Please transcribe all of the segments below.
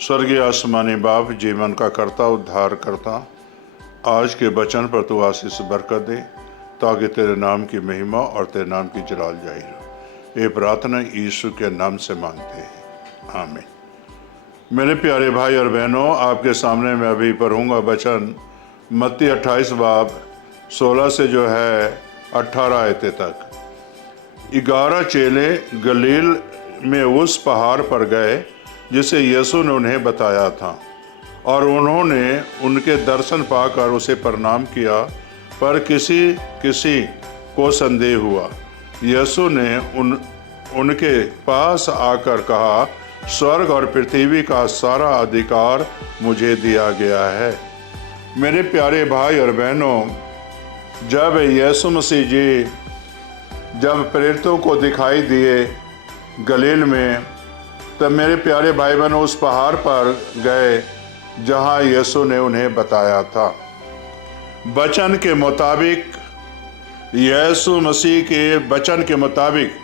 स्वर्गीय आसमानी बाप, जीवन का कर्ता, उद्धार करता, आज के वचन पर तू आशीष बरकत दे ताकि तेरे नाम की महिमा और तेरे नाम की जलाल जाहिर हो। ये प्रार्थना यीशु के नाम से मांगते हैं, आमीन। मेरे प्यारे भाई और बहनों, आपके सामने मैं अभी पढ़ूंगा वचन मत्ती 28 बाब 16 से जो है 18 आयते तक। 11 चेले गलील में उस पहाड़ पर गए जिसे यीशु ने उन्हें बताया था, और उन्होंने उनके दर्शन पाकर उसे प्रणाम किया, पर किसी को संदेह हुआ। यीशु ने उनके पास आकर कहा, स्वर्ग और पृथ्वी का सारा अधिकार मुझे दिया गया है। मेरे प्यारे भाई और बहनों, जब यीशु मसीह जी जब प्रेरितों को दिखाई दिए गलील में, तब मेरे प्यारे भाई बहनों उस पहाड़ पर गए जहां यीशु ने उन्हें बताया था। वचन के मुताबिक, यीशु मसीह के वचन के मुताबिक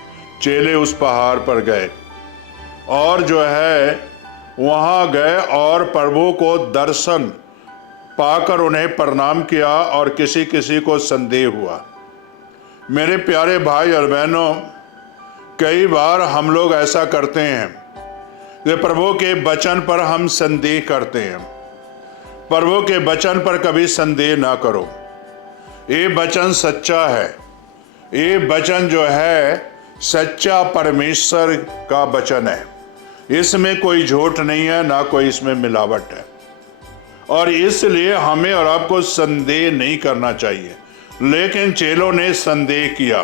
चेले उस पहाड़ पर गए और जो है वहां गए और प्रभु को दर्शन पाकर उन्हें प्रणाम किया, और किसी को संदेह हुआ। मेरे प्यारे भाई और बहनों, कई बार हम लोग ऐसा करते हैं कि प्रभु के वचन पर हम संदेह करते हैं। प्रभु के वचन पर कभी संदेह ना करो। ये वचन सच्चा है। ये वचन जो है सच्चा परमेश्वर का वचन है। इसमें कोई झूठ नहीं है, ना कोई इसमें मिलावट है, और इसलिए हमें और आपको संदेह नहीं करना चाहिए। लेकिन चेलों ने संदेह किया,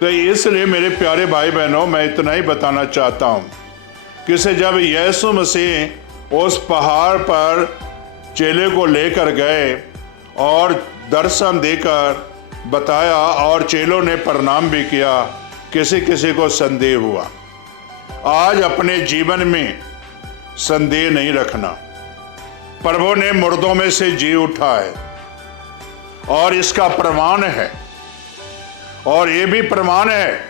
तो इसलिए मेरे प्यारे भाई बहनों, मैं इतना ही बताना चाहता हूँ कि जब यीशु मसीह उस पहाड़ पर चेले को लेकर गए और दर्शन देकर बताया और चेलों ने प्रणाम भी किया, किसी को संदेह हुआ। आज अपने जीवन में संदेह नहीं रखना। प्रभु ने मुर्दों में से जी उठा है, और इसका प्रमाण है, और ये भी प्रमाण है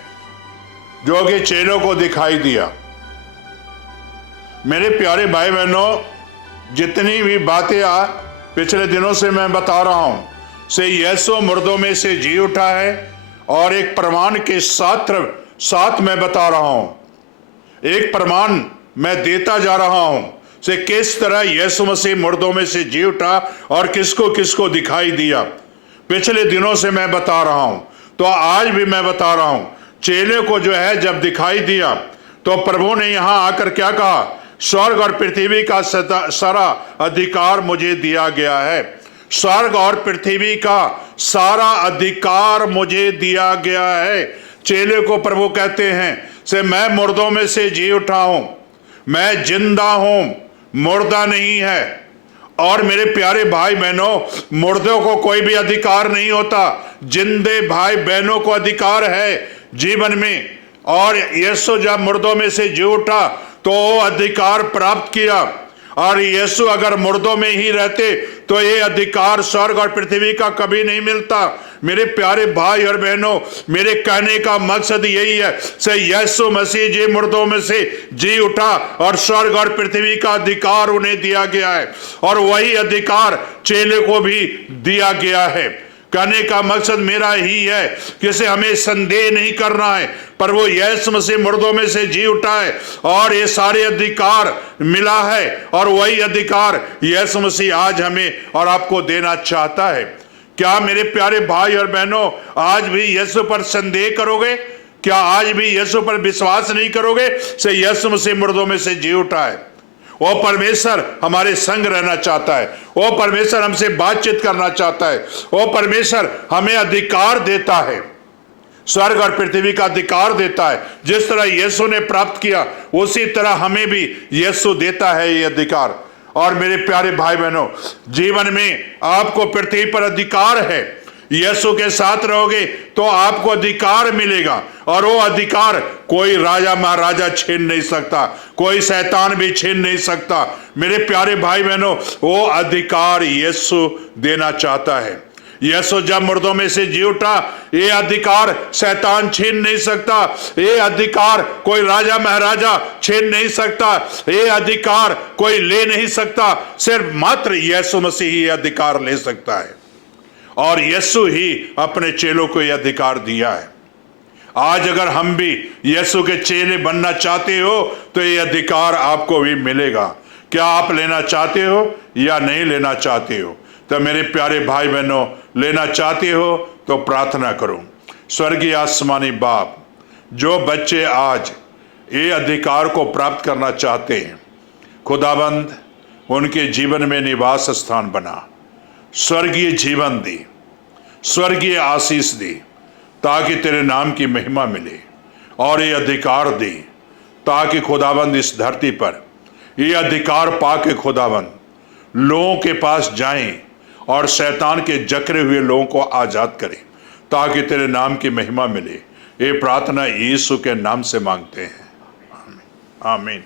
जो कि चेलों को दिखाई दिया। मेरे प्यारे भाई बहनों, जितनी भी बातें पिछले दिनों से मैं बता रहा हूं, से यीशु मुर्दों में से जी उठा है, और एक प्रमाण के साथ मैं बता रहा हूं, एक प्रमाण मैं देता जा रहा हूं से किस तरह यीशु मसीह मुर्दों में से जी उठा और किसको दिखाई दिया। पिछले दिनों से मैं बता रहा हूं, तो आज भी मैं बता रहा हूं। चेले को जो है जब दिखाई दिया, तो प्रभु ने यहां आकर क्या कहा, स्वर्ग और पृथ्वी का सारा अधिकार मुझे दिया गया है। स्वर्ग और पृथ्वी का सारा अधिकार मुझे दिया गया है। चेले को प्रभु कहते हैं से मैं मुर्दों में से जी उठा हूं, मैं जिंदा हूं, मुर्दा नहीं है। और मेरे प्यारे भाई बहनों, मुर्दों को कोई भी अधिकार नहीं होता, जिंदे भाई बहनों को अधिकार है जीवन में। और यीशु जब मुर्दों में से जी उठा तो अधिकार प्राप्त किया, और यीशु अगर मुर्दों में ही रहते तो ये अधिकार स्वर्ग और पृथ्वी का कभी नहीं मिलता। मेरे प्यारे भाई और बहनों, मेरे कहने का मकसद यही है से यीशु मसीह जी मुर्दों में से जी उठा, और स्वर्ग और पृथ्वी का अधिकार उन्हें दिया गया है, और वही अधिकार चेले को भी दिया गया है। कहने का मकसद मेरा ही है कि हमें संदेह नहीं करना है। पर वो यीशु मसीह मुर्दों में से जी उठा है, और ये सारे अधिकार मिला है, और वही अधिकार यीशु मसीह आज हमें और आपको देना चाहता है। क्या मेरे प्यारे भाई और बहनों, आज भी यीशु पर संदेह करोगे? क्या आज भी यीशु पर विश्वास नहीं करोगे से यीशु मसीह मुर्दों में से जी उठा है? वो परमेश्वर हमारे संग रहना चाहता है। वो परमेश्वर हमसे बातचीत करना चाहता है। वो परमेश्वर हमें अधिकार देता है, स्वर्ग और पृथ्वी का अधिकार देता है। जिस तरह यीशु ने प्राप्त किया, उसी तरह हमें भी यीशु देता है ये अधिकार। और मेरे प्यारे भाई बहनों, जीवन में आपको पृथ्वी पर अधिकार है। यीशु के साथ रहोगे तो आपको अधिकार मिलेगा, और वो अधिकार कोई राजा महाराजा छीन नहीं सकता, कोई शैतान भी छीन नहीं सकता। मेरे प्यारे भाई बहनों, वो अधिकार यीशु देना चाहता है। यीशु जब मुर्दों में से जी उठा, ये अधिकार शैतान छीन नहीं सकता, ये अधिकार कोई राजा महाराजा छीन नहीं सकता, ये अधिकार कोई ले नहीं सकता। सिर्फ मात्र यीशु मसीह ही अधिकार ले सकता है, और यीशु ही अपने चेलों को यह अधिकार दिया है। आज अगर हम भी यीशु के चेले बनना चाहते हो तो ये अधिकार आपको भी मिलेगा। क्या आप लेना चाहते हो या नहीं लेना चाहते हो? तो मेरे प्यारे भाई बहनों, लेना चाहते हो तो प्रार्थना करो। स्वर्गीय आसमानी बाप, जो बच्चे आज ये अधिकार को प्राप्त करना चाहते हैं, खुदाबंद उनके जीवन में निवास स्थान बना, स्वर्गीय जीवन दी, स्वर्गीय आशीष दी, ताकि तेरे नाम की महिमा मिले, और ये अधिकार दी ताकि खुदाबंद इस धरती पर ये अधिकार पाके खुदाबंद लोगों के पास जाएं और शैतान के जकड़े हुए लोगों को आजाद करें, ताकि तेरे नाम की महिमा मिले। ये प्रार्थना यीशु के नाम से मांगते हैं, आमीन।